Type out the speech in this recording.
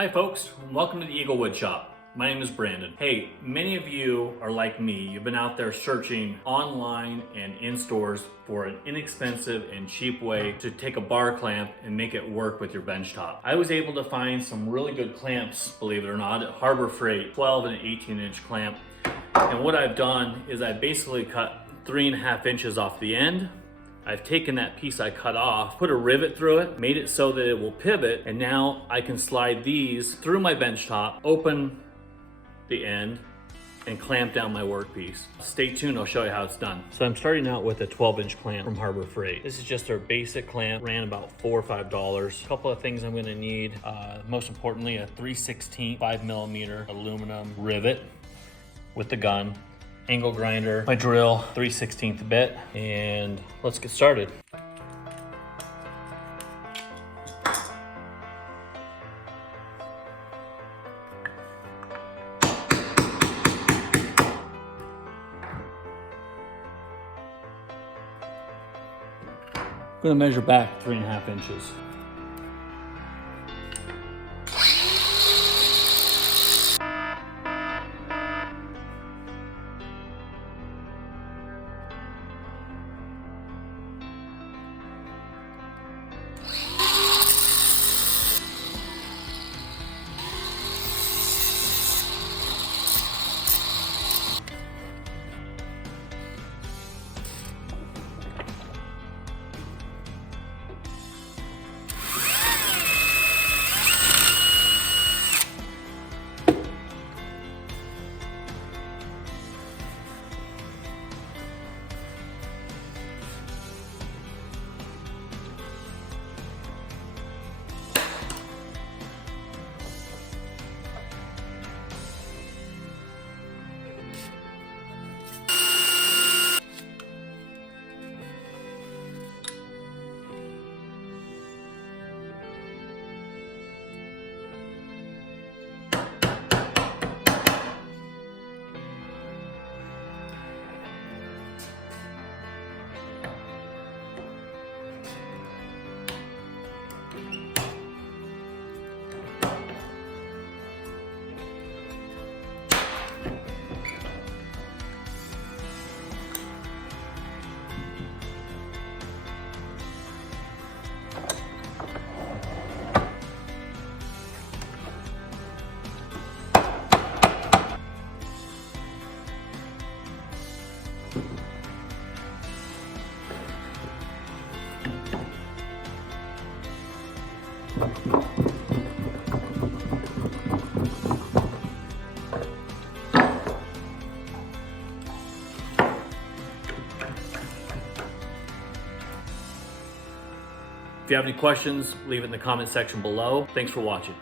Hi folks, welcome to the EAGLE Woodshop. My name is Brandon. Hey, many of you are like me. You've been out there searching online and in stores for an inexpensive and cheap way to take a bar clamp and make it work with your bench top. I was able to find some really good clamps, believe it or not, at Harbor Freight, 12 and 18-inch clamp. And what I've done is I basically cut 3.5 inches off the end. I've taken that piece I cut off, put a rivet through it, made it so that it will pivot, and now I can slide these through my bench top, open the end, and clamp down my workpiece. Stay tuned, I'll show you how it's done. So I'm starting out with a 12-inch clamp from Harbor Freight. This is just their basic clamp, ran about $4 or $5. A couple of things I'm gonna need, most importantly, a 3/16 5mm aluminum rivet with the gun, angle grinder, my drill, 3/16 bit, and let's get started. I'm gonna measure back 3.5 inches. If you have any questions, leave it in the comment section below. Thanks for watching.